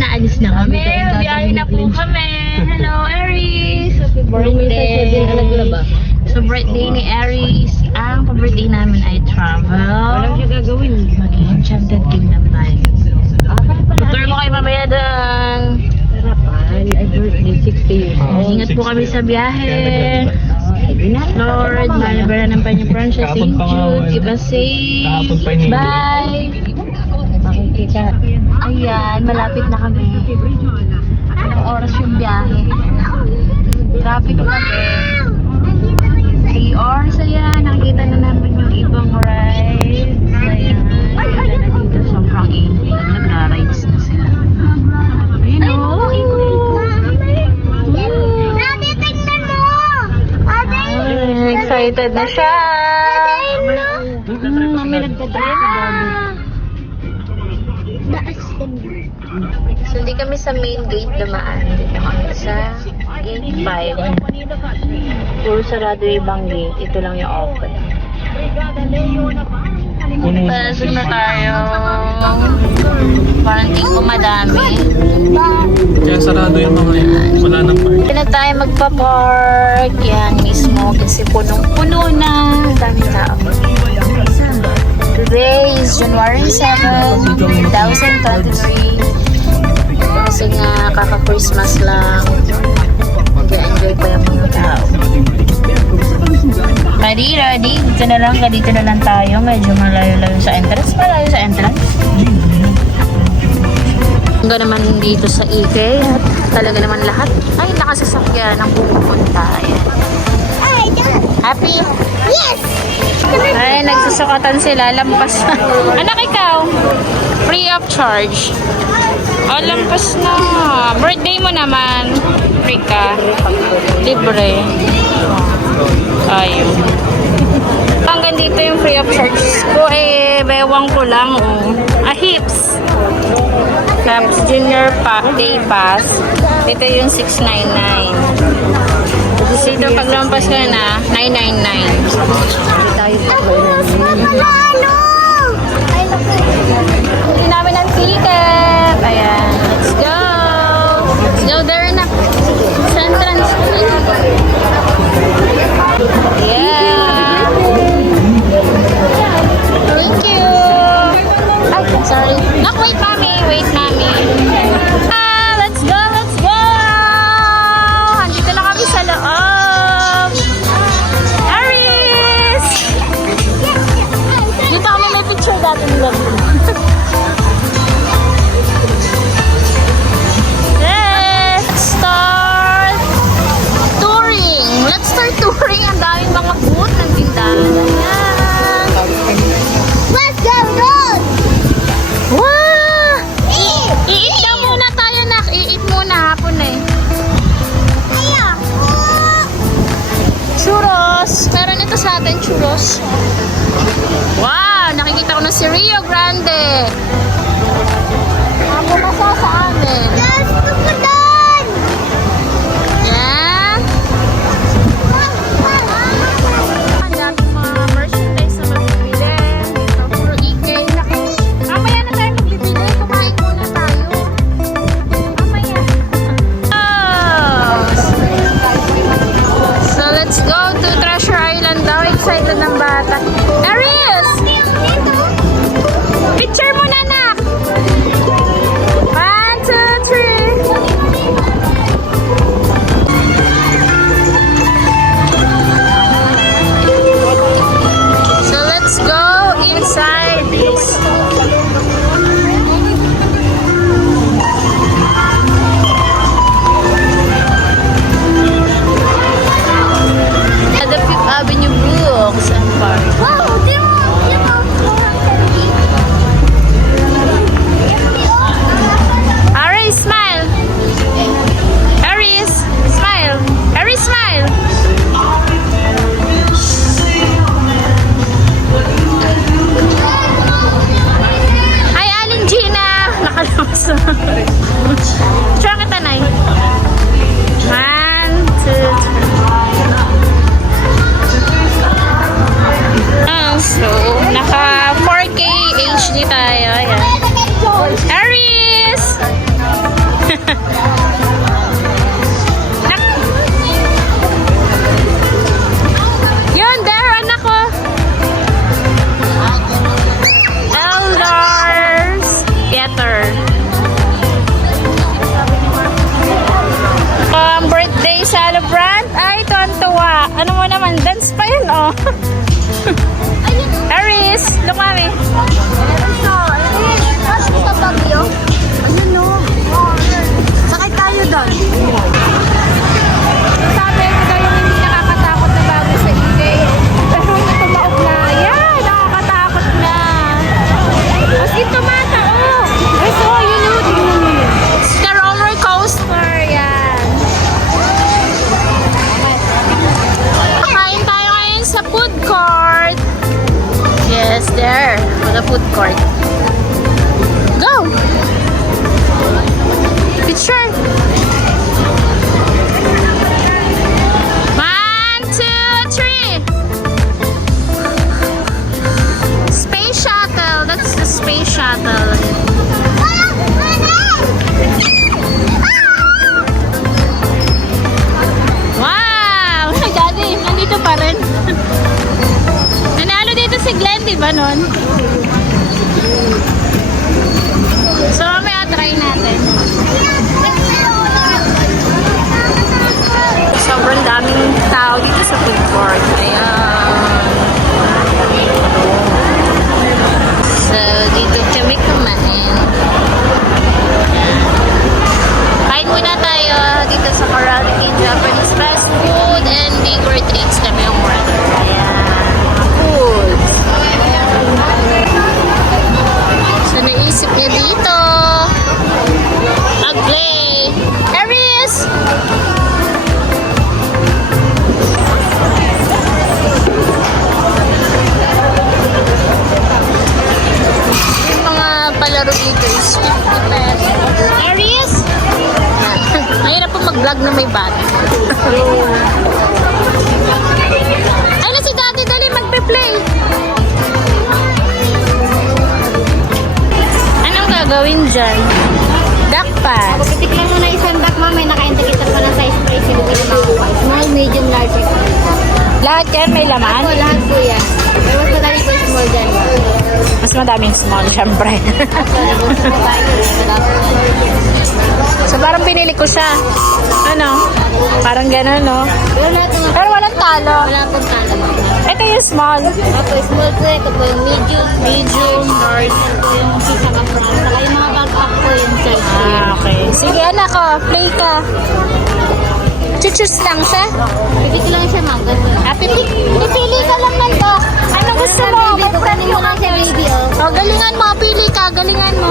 naalis na kami. Biyahe na po kami. Hello, Aries! Happy birthday! So, birthday ni Aries. Ang pa-birthday namin ay travel. Walang siya gagawin. Mag-Enchanted Kingdom tayo. Tutur mo kayo mamaya doon. Harapan, ay birthday, 60 years. Ingat po kami sa biyahe. Lord, malibera ng Panya Francia. St. Jude, keep us safe. Bye! Makikita. Ayan, malapit na kami. Anong oras yung biyahe? Traffic kami. 3 hours, ayan. Nakikita na namin yung ibang rides. Ayan. Nakikita na dito. Sobrang init. Nagra-rides na sila. Ayun o. Excited na siya. Mami nagdadrive. So, hindi kami sa main gate dumaan. Dito kami sa gate 5. Puro sarado yung ibang gate. Ito lang yung open. Pasok na tayo. Parang tingin ko madami. Kaya sarado yung mga yun. Wala nang park. Hindi na tayo magpa-park. Yan mismo. Kasi punong-puno na. Ang daming tao. Today is January 7, 2023. Kasi nga, kaka-Christmas lang. Nag-enjoy pa yung mga tao. Ready? Dito na lang tayo. Medyo malayo-layo sa entrance. Malayo sa entrance. Hangga naman dito sa Ike. At talaga naman lahat ay nakasasakyan ang pupunta. Ayan. Happy? Yes! Ay, nagsusukatan sila. Lampas na. Anak, ikaw? Free of charge. Oh, lampas na. Birthday mo naman. Free ka. Libre. Ayun. Hanggang dito yung free of charge ko. Bewang ko lang. Hips. Caps Junior Day Pass. Ito yung 699. Dito pag lampas ka na, 999. Tayo tatlo na. Hindi namin ang ticket. Ayan. Let's go. Let's go there na. Sa entrance. Yeah. Thank you. Ay, sorry. Nak, wait, mami. Wait, mami. Let's go. Let's go. Andito na kami sa loob. Aries! Dito kami may picture dati nila. Let's start touring. Let's start touring. Ang daming mga booth ng tindahan. Ayan. Let's go road! Wow! Iit daw muna tayo, nak. Iit muna. Hapon na eh. Churros. Meron ito sa atin, churros. Wow! Nakikita ko na si Rio Grande. Hapon na siya sa amin. Yes, tukudan! Yan. Ang daming mga merchandise na mabibili. Dito, puro Ike. Mamaya na tayo magbibili. Kumain muna tayo. Mamaya. Oh! So, let's go to Treasure Island daw. Excited ng bata. Aries! Picture mo na, anak! 1, 2, 3. So let's go inside this. The Fifth Avenue Books and Park. Wow, di mo Aries, smile. Aries, smile. Aries, smile. Hi, Alin Gina. Nakalabas na. Tsaka kita, Nay. 1, 2, 3. So, naka 4K HD tayo. Ayan. Aries! there for the food court. Go! Picture! 1, 2, 3! Space shuttle. That's the space shuttle. Wow! Ay, daddy, nandito pa rin. Nanalo dito si Glenn, di ba nun? So, mamaya try natin. Sobrang daming tao dito sa food court. Ayan. So, dito kami kumain. Kain muna tayo dito sa Karaoke Japanese fast food and bigger treats kami ang order. Ayan. Foods. So, naisip niya dito. Ugly. Aries! Yung mga palaro dito is 50 pesos. Aries! Mahirap po mag-vlog na may bata. Ay na si Daddy, dali magpe-play. Anong gagawin dyan? Dakpat. Pitik lang muna isang duck, ma'am. May naka-indicator pa ng size price. Small, medium, large. Lahat yan may laman? Ako, lahat po yan. Pero mas madali po yung small dyan. Mas madaming small, syempre. So parang pinili ko siya. Ano? Parang gano'n, no? Pero lahat ng Pero walang talo. wala pong tala, ma'am. Ito yung small. Ako, small po. Ito po yung medium, large. Ito po yung sisa ka from. Saka yung mga backpack po yung size po yun. Okay. Sige, anak ko. Play ka. Chuchus lang siya. Pitik lang siya, ma'am. Ganun. Pipili ka lang man to. Ano gusto mo? Kukunin mo lang siya, baby, oh. O, galingan mo. Pili ka. Galingan mo.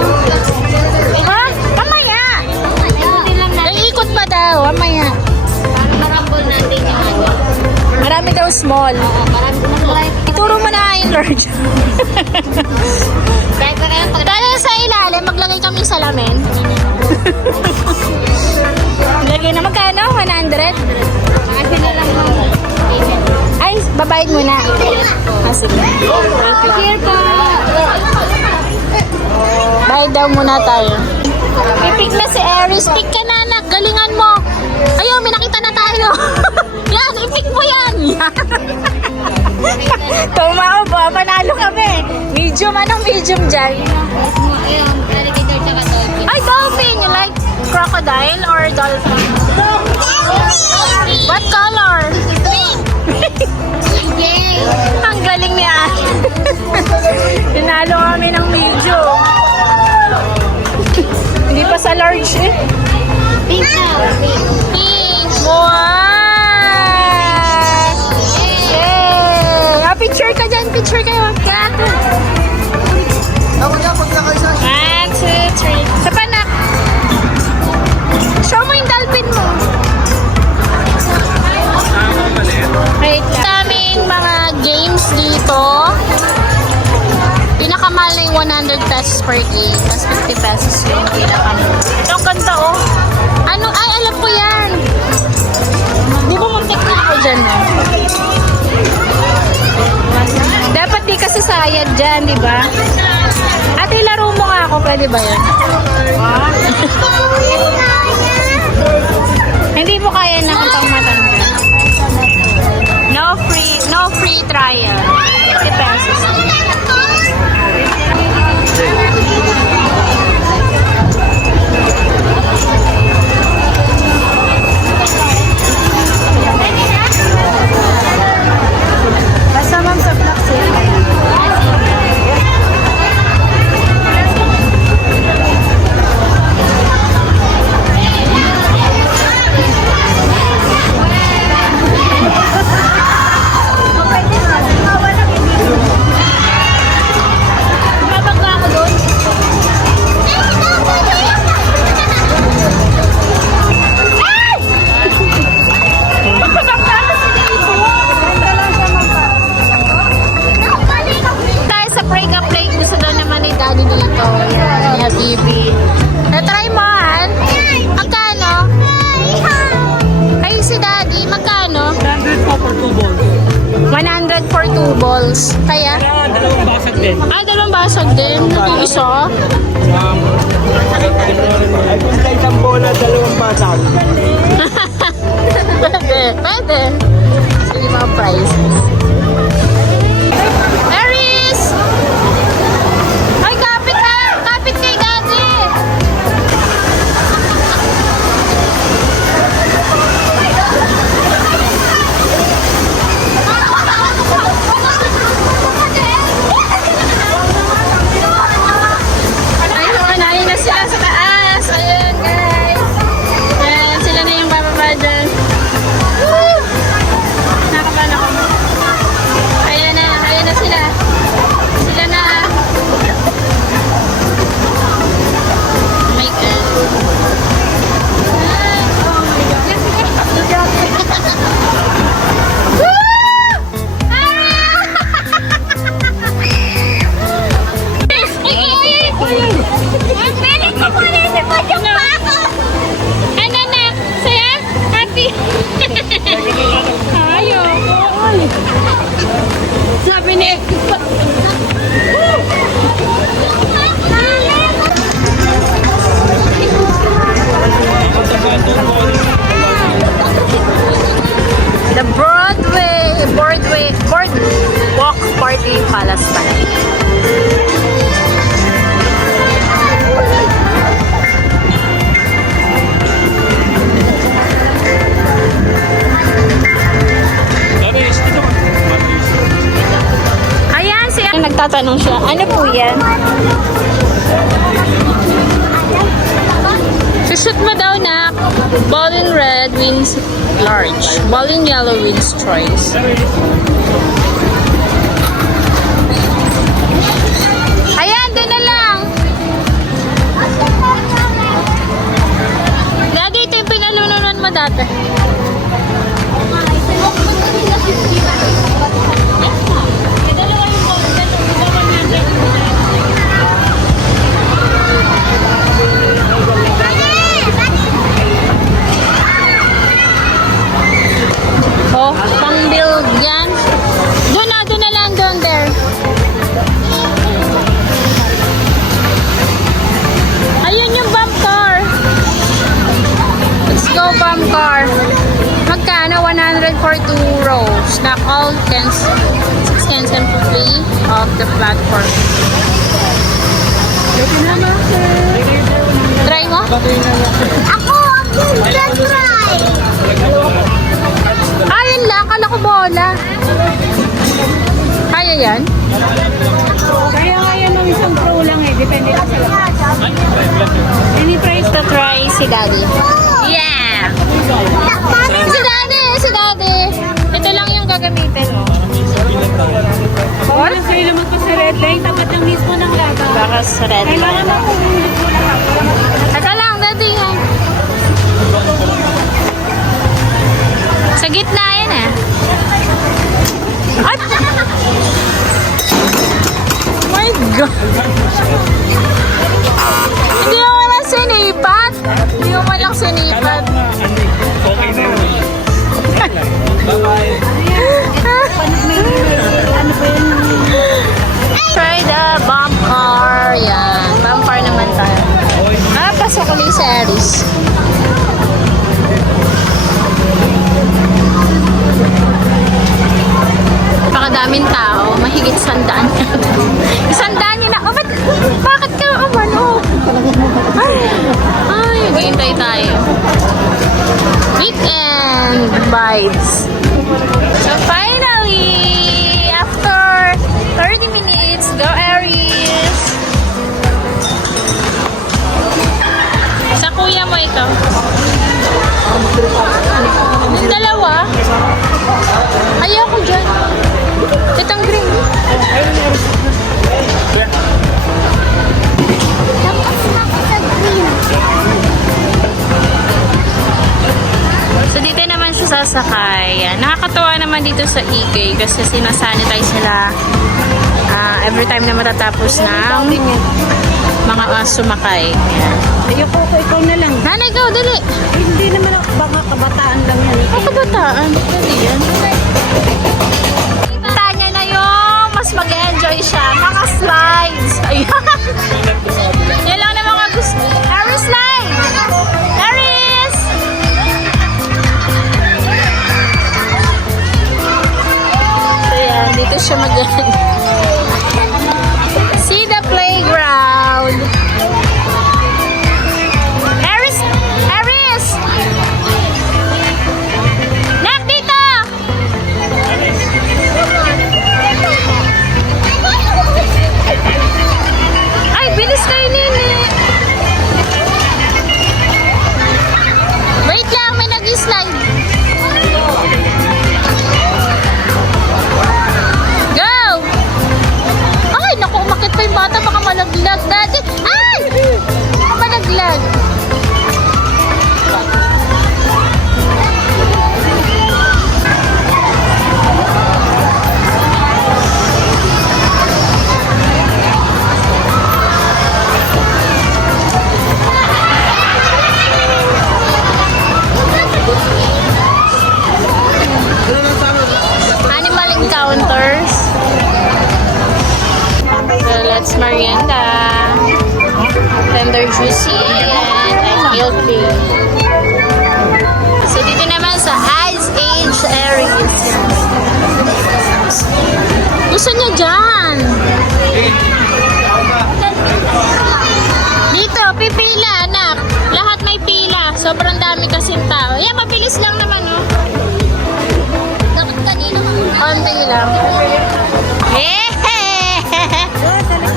Ha? Mamaya. Ikutin lang natin. Ikot pa daw. Mamaya. Para marambol natin yung ano. Marami daw small. Marami ko na like. Ituro mo na yung large. Kahit pa kayo pag Dahil sa ilalim, maglagay kami sa lamin. Lagay na magkano? 100? kasi na lang mo. Ay, babayad muna. Ah, sige. Here po. Bayad daw muna tayo. Ipik na si Aries. Pick ka na, anak. Galingan mo. Ayun, may nakita na tayo. Yan, ipik mo yan. Tumao po. Panalo kami. Medium. Anong medium dyan? Ayun, alligator tsaka dolphin. Ay, dolphin. You like crocodile or dolphin? What color? Yay! Ang galing ni Ate. Tinalo kami ng medium. Hindi pa sa large eh. Pink na. Pink. Wow! Yay! Ah, picture ka dyan. Picture kayo. Kat. 1, 2, 3. Sa panak. Show mo yung dolphin mo. Wait. Daming mga games dito. Pinakamahal na yung 100 pesos per game. Tapos 50 pesos yung pinakamahal. Ito, ang ganda oh. Ano? Ay, alam ko yan. Di ba muntik na ako dyan no? Dapat di kasi sayad dyan, di ba? Ate, laro mo nga ako. Pwede ba yan? Hindi mo kaya na pang matanda. No free trial. 50 pesos. Basta ma'am sa vlog Bibi. Try mo, Han? Magkano? Ay, si Daddy, magkano? 100 po for 2 balls. 100 for 2 balls. Kaya? Kaya dalawang basag din. Ay, dalawang basag din. Yung isa. Ay, kung sa isang bola, dalawang basag. Pwede, pwede. So, yung mga prices. Aris! Ay, kapit na! Kapit kay Daddy! Ay, nakunahin na sila sa taas. Ayun, guys. Ayan, sila na yung bababa dyan. Woo! Nakaban ako. Ayan na sila. Sila na. Oh my God. Ay, oh my God. Woo! Ano na? Saya? Happy? Ayoko. Sabi ni The Boardwalk Party Palestine. Ayan, siya nagtatanong siya. Ano po yan? Shoot mo daw na ball in red wins large. Ball in yellow wins choice. Ayan, doon na lang. Daddy, ito yung pinalununan mo dati. Oh, pang-build yan. Doon na lang, doon there. Ayun yung bump car. Let's go bump car. Magkano? 100 for 2 rows. Na all 6 cans and free of the platform. Try mo? Ako, just try. Ayun lang, kala ko bola. Kaya yan? Kaya kaya ng isang pro lang eh. Depende lang sa lakas. Any price To try si Daddy. Yeah! Si Daddy! Ito lang yung gagamitin mo. Kung sa'yo naman pa sa red line, tapat lang mismo ng laban. Baka sa red Kailangan line. mo kung hindi mo lahat. Teka lang, Daddy. Sa gitna yan eh. Ay! Oh my God! Hindi mo walang sinipat. Hindi mo walang sinipat. Okay na yun. Bye-bye. Try the bump car. Yan. Bump car naman tayo. Pasok ulit sa Aris. Napakadaming tao. Mahigit 100. 100 yun na. Oh, bakit ka umano? Ay, maghihintay tayo. Weekend vibes. So finally, after 30 minutes, go Aries! Sa kuya mo ito. Yung dalawa. Ayoko dyan. Itong green. So dito naman siya sasakay. Nakakatuwa naman dito sa EK kasi sinasanitize sila every time na matatapos ng mga sumakay. Yan. Ayoko ko, ikaw na lang. Nanay, ikaw, dali. Hindi naman ako, baka kabataan lang yan. Ang kabataan. Dali yan. Kita niya na yung mas mag-enjoy siya. Mga slides. Ayan. Yan lang na mga gusto. Aris slide! Aris! So yan, dito siya See the playground. Aris! Aris! Nak, dito! Ay, bilis kayo, Nini. Wait lang, may nag-slide. Go! Ay, naku, umakit pa yung bata. Baka malaglag. Daddy! Ay! Malaglag. Animal encounters. So, let's merienda. Tender juicy and milk tea. So, dito naman sa Ice Age areas. Gusto niya dyan. Dito, pipila, anak. Lahat may pila. Sobrang dami kasing tao. Yan, mabilis lang naman, oh. Dapat kanina ka muna. Konti lang.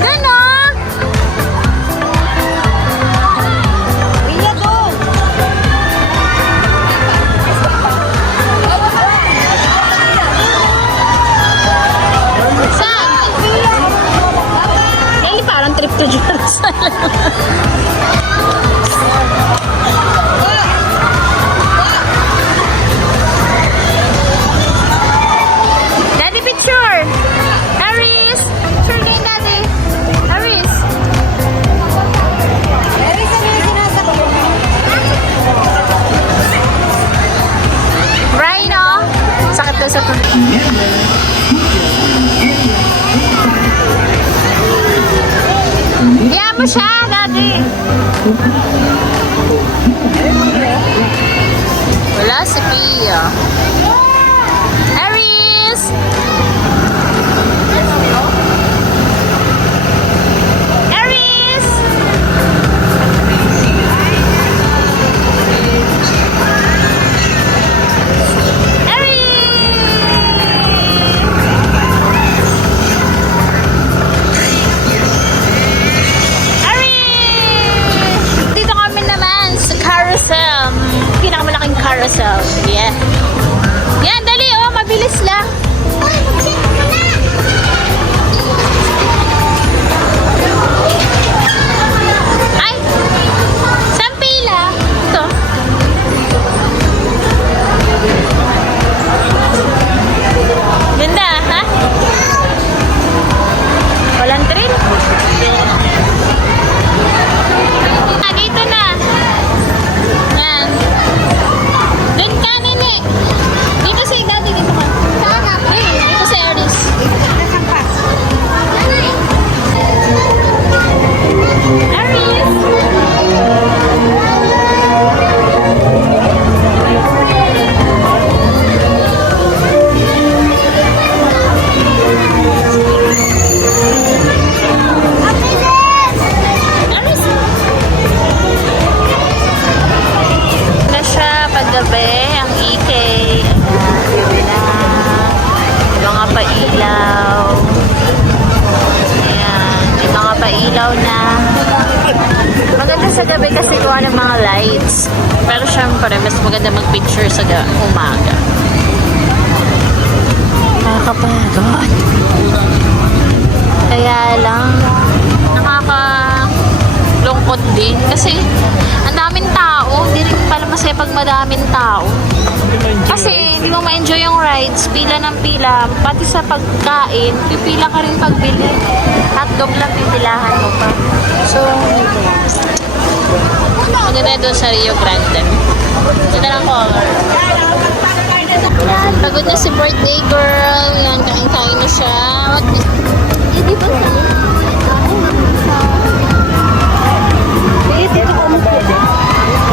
Doon, oh. Iya doon. Saan? Eh, parang trip to Jerusalem. Daddy, picture! Aris! Picture kay Daddy! Aris! Aris, ano yung sinasabi mo? Rhino! Sakit na sa to. Iyan mo siya, Daddy! Wala si Pia. Aris! Aris! Dito kami naman sa carousel. Pinakamalaking carousel. Yeah. Yan, dali. Oh, mabilis lang. Uy, mag-check ka na. Ay! Saan pila? Ito. Ganda, ha? Walang train? Ah, dito na. Yan. Doon ka, Nini. Dito si Daddy, dito ka. Hey, dito si Aris. Aris! Aris! Na siya paggabi, ang EK. Ayan, mga pailaw. Ayan, may mga pailaw na. Maganda sa gabi kasi gawa ng mga lights. Pero syempre, mas maganda mag-picture sa umaga. Nakakapagod. Kaya lang, nakakalungkot din. Kasi, ang daming tao. Hindi rin pala masaya pag madaming tao. Kasi hindi mo ma-enjoy yung rides, pila ng pila, pati sa pagkain, pipila ka rin pagbili. Hotdog lang pipilahan mo pa. So, maganda doon sa Rio Grande. Ganda ng color. Pagod na si birthday girl. Yan, kain-kain na siya. Hindi ba sa...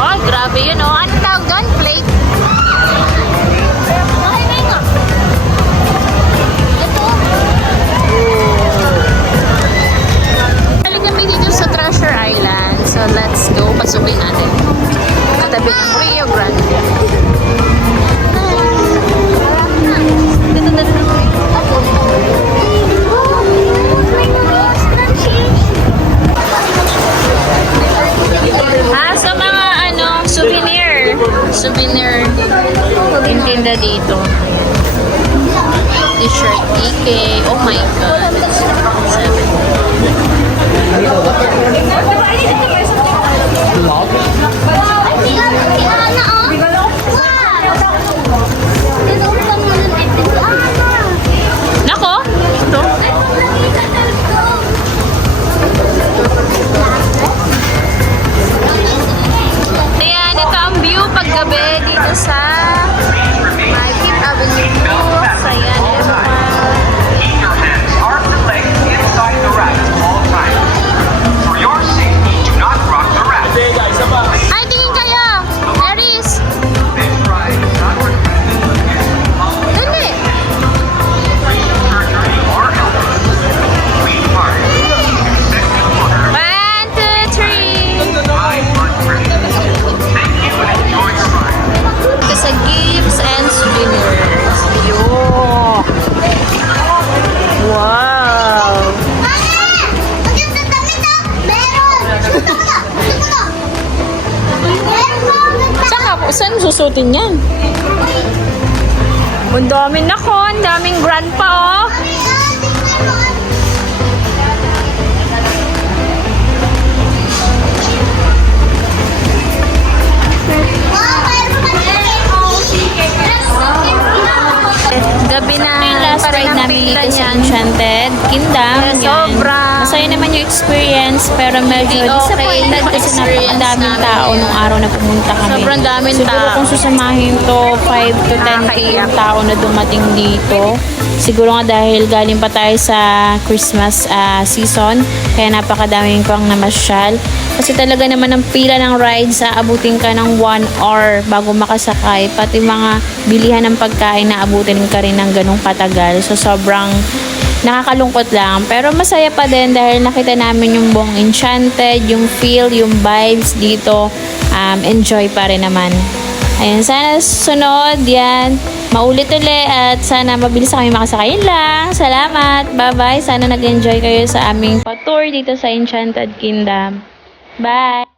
Oh, grabe yun, oh. Ano tawag doon? Plate? Okay na nga. Ito. Balik kami dito sa Treasure Island. So, let's go. Pasukin natin. Katabi ng Rio Grande. Sa mga souvenir tinda dito. T-shirt, TK. Oh my God. 7. Nako! Ito. Ayan, ito ang view paggabi dito sa Market Avenue. Ayan, Keep your hands, arms, and legs inside the rack all times. For your safety, do not rock the rack. Ay, tingin kayo! Aris! This ride is not recommended for guests following Dali! surgery or illness. Please park. Excessive water. 1, 2, 3! Ride on free. Thank you and enjoy your ride. Ito sa gifts and souvenirs. Yo! Wow! Maganda damit ah! Meron! Gusto ko na! Gusto ko na! Meron! Tsaka, saan susutin yan? Ang daming nako, ang daming grand pa oh! Gabi na last ride namin dito sa Enchanted Kingdom. Sobra. Masaya naman yung experience pero medyo disappointed kasi napakadaming tao nung araw na pumunta kami. Sobrang daming tao. Siguro kung susamahin to 5 to 10 yung tao na dumating dito. Siguro nga dahil galing pa tayo sa Christmas season kaya napakadaming pang namasyal. Kasi talaga naman ang pila ng rides, aabutin ka ng 1 hour bago makasakay. Pati mga bilihan ng pagkain na abutin ka rin ng ganong katagal. So, sobrang nakakalungkot lang. Pero masaya pa din dahil nakita namin yung buong Enchanted, yung feel, yung vibes dito. Enjoy pa rin naman. Ayan, sana sunod yan. Maulit ulit at sana mabilis kami makasakay. Yun lang. Salamat. Bye-bye. Sana nag-enjoy kayo sa aming tour dito sa Enchanted Kingdom. Bye!